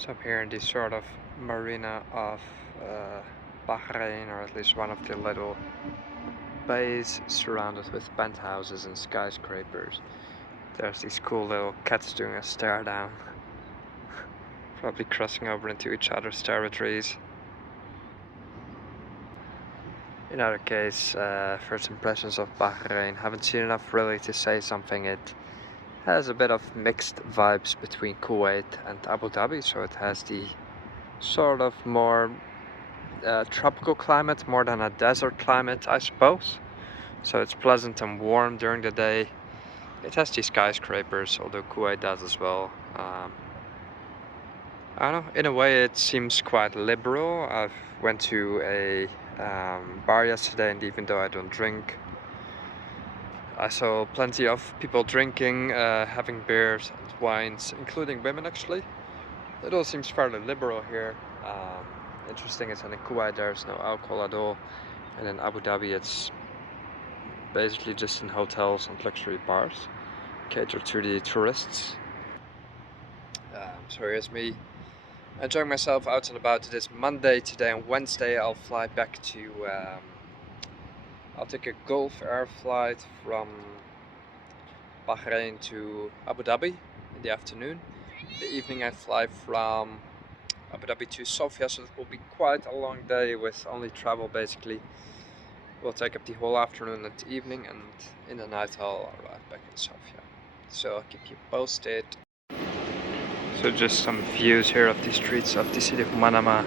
So I'm here in the sort of marina of Bahrain, or at least one of the little bays surrounded with penthouses and skyscrapers. There's these cool little cats doing a stare down, probably crossing over into each other's territories. In other case, first impressions of Bahrain, haven't seen enough really to say something. It has a bit of mixed vibes between Kuwait and Abu Dhabi, so it has the sort of more tropical climate more than a desert climate, I suppose. So it's pleasant and warm during the day. It has these skyscrapers, although Kuwait does as well. I don't know, in a way it seems quite liberal. I went to a bar yesterday, and even though I don't drink, I saw plenty of people drinking, having beers and wines, including women actually. It all seems fairly liberal here. Interesting is that in Kuwait there's no alcohol at all, and in Abu Dhabi it's basically just in hotels and luxury bars, catered to the tourists. So here's me enjoying myself out and about. It is Monday today, and Wednesday I'll fly back to I'll take a Gulf Air flight from Bahrain to Abu Dhabi in the afternoon. In the evening I fly from Abu Dhabi to Sofia, so it will be quite a long day with only travel basically. We'll take up the whole afternoon and evening, and in the night I'll arrive back in Sofia. So I'll keep you posted. So just some views here of the streets of the city of Manama,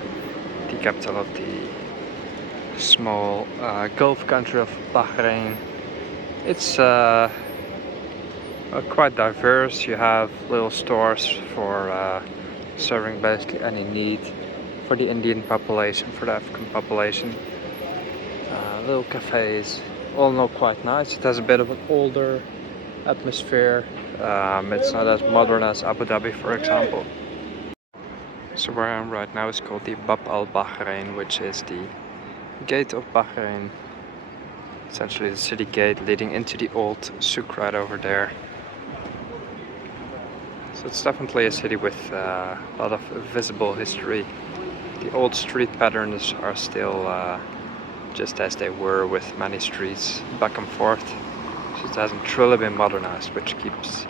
the capital of the small Gulf country of Bahrain. It's quite diverse. You have little stores for serving basically any need for the Indian population, for the African population. Little cafes, all not quite nice. It has a bit of an older atmosphere. It's not as modern as Abu Dhabi, for example. So where I am right now is called the Bab al Bahrain, which is the gate of Bahrain. Essentially the city gate leading into the old Souk right over there. So it's definitely a city with a lot of visible history. The old street patterns are still just as they were, with many streets back and forth. So it hasn't truly been modernized, which keeps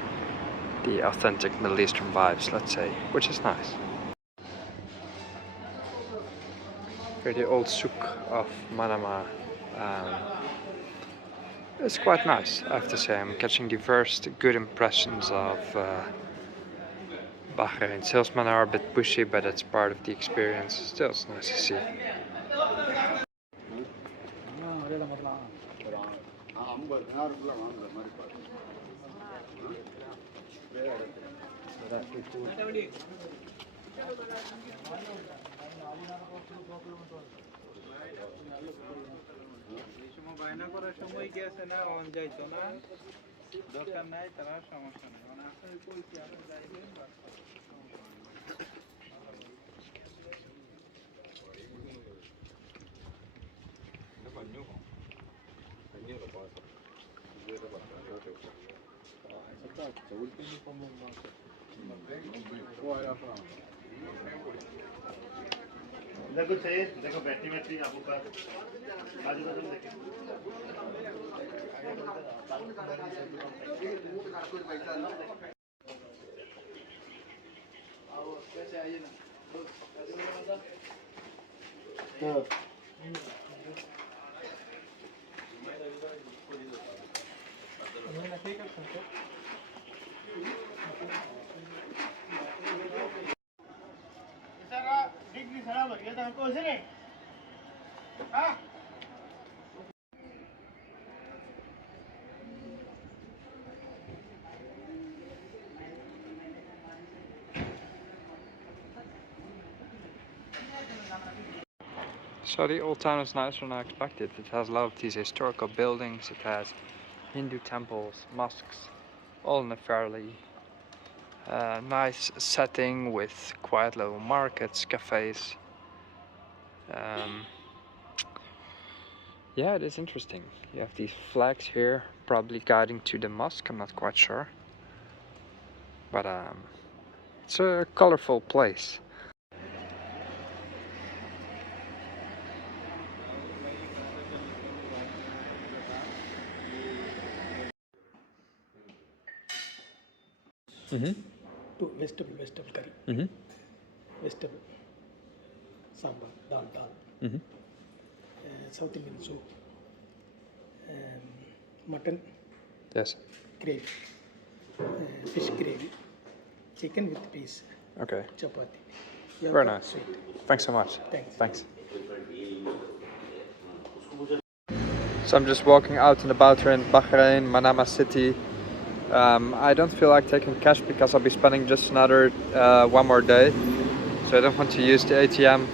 the authentic Middle Eastern vibes, let's say, which is nice. Here the old souk of Manama. It's quite nice, I have to say. I'm catching the first good impressions of Bahrain. Salesmen are a bit pushy, but it's part of the experience. Still, it's nice to see. देखो चाहिए देखो battery battery आपको का आज का तुम देखिए आओ कैसे आइए ना So the old town is nicer than I expected. It has a lot of these historical buildings. It has Hindu temples, mosques, all in a fairly nice setting with quiet little markets, cafes. Yeah, it is interesting. You have these flags here, probably guiding to the mosque, I'm not quite sure. But it's a colorful place. Mm-hmm. Two vegetable curry, Mm-hmm. vegetable sambar, dal. Mm-hmm. South Indian soup, mutton Yes. gravy, fish gravy, chicken with peas, Okay. chapati. Very nice. Sweet. Thanks so much. Thanks. Thanks. So I'm just walking out and about here in Bahrain, Manama city. I don't feel like taking cash because I'll be spending just another one more day. So I don't want to use the ATM.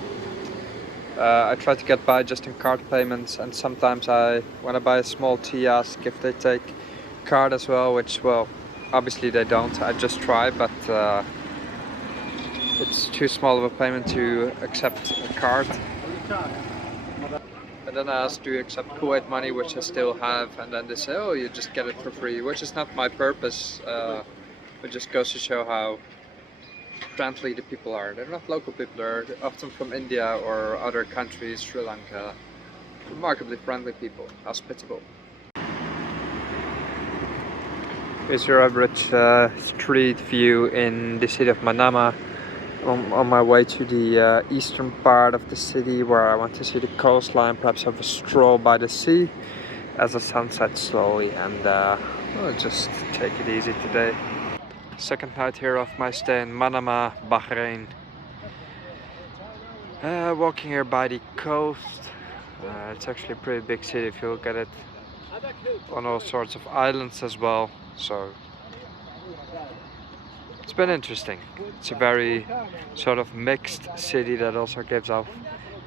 I try to get by just in card payments, and sometimes when I buy a small tea, ask if they take card as well, which, well, obviously they don't. I just try, but it's too small of a payment to accept a card. And then I ask, do you accept Kuwait money, which I still have, and then they say, oh, you just get it for free, which is not my purpose, but just goes to show how friendly the people are. They're not local people, they're often from India or other countries, Sri Lanka. Remarkably friendly people, hospitable. Here's your average street view in the city of Manama. On my way to the eastern part of the city, where I want to see the coastline, perhaps have a stroll by the sea as the sun sets slowly, and we'll just take it easy today. Second night here of my stay in Manama, Bahrain. Walking here by the coast. It's actually a pretty big city if you look at it, on all sorts of islands as well, so it's been interesting. It's a very sort of mixed city that also gives off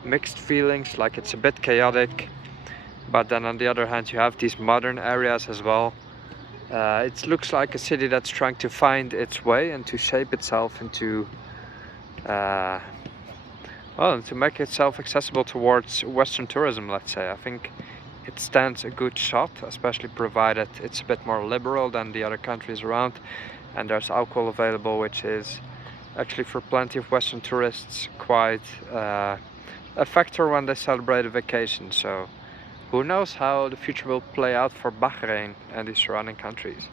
mixed feelings, like it's a bit chaotic, but then on the other hand you have these modern areas as well. It looks like a city that's trying to find its way and to shape itself into well, to make itself accessible towards Western tourism, let's say. I think it stands a good shot, especially provided it's a bit more liberal than the other countries around, and there's alcohol available, which is actually for plenty of Western tourists quite a factor when they celebrate a vacation. So who knows how the future will play out for Bahrain and the surrounding countries.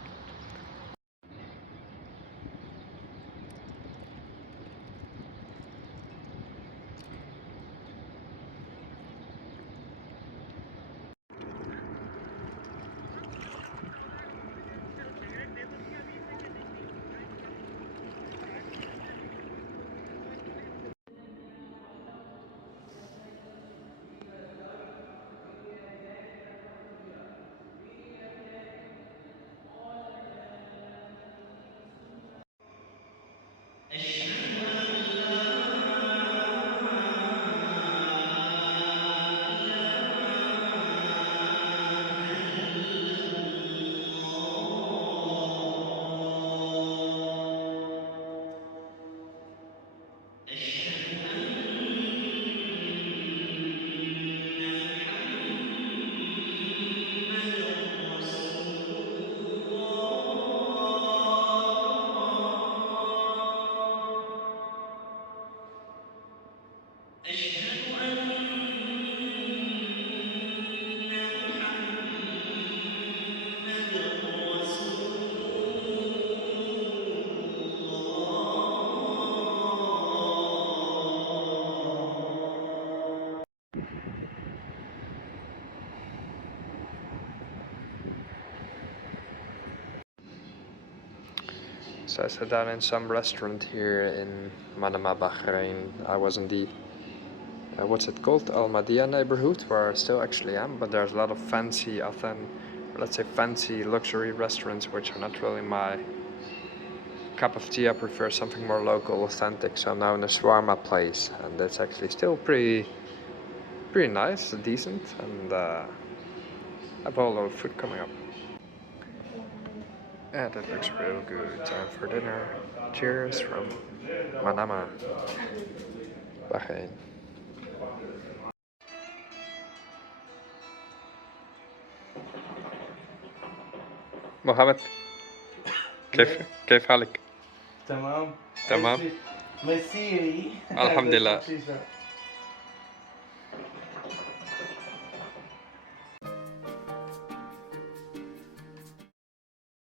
أشهد أن لا إله إلا الله أشهد أن محمد رسول الله أشهد أن محمد رسول الله So I sat down in some restaurant here in Manama, Bahrain. I was in the what's it called, Al Madia neighborhood, where I still actually am, but there's a lot of fancy, let's say fancy luxury restaurants, which are not really my cup of tea. I prefer something more local, authentic. So I'm now in a shawarma place, and it's actually still pretty nice, decent, and I have a whole lot of food coming up. Yeah, that looks real good. Time for dinner. Cheers from Manama, Bahrain. محمد كيف حالك؟ تمام. تمام. مسيري. الحمد لله.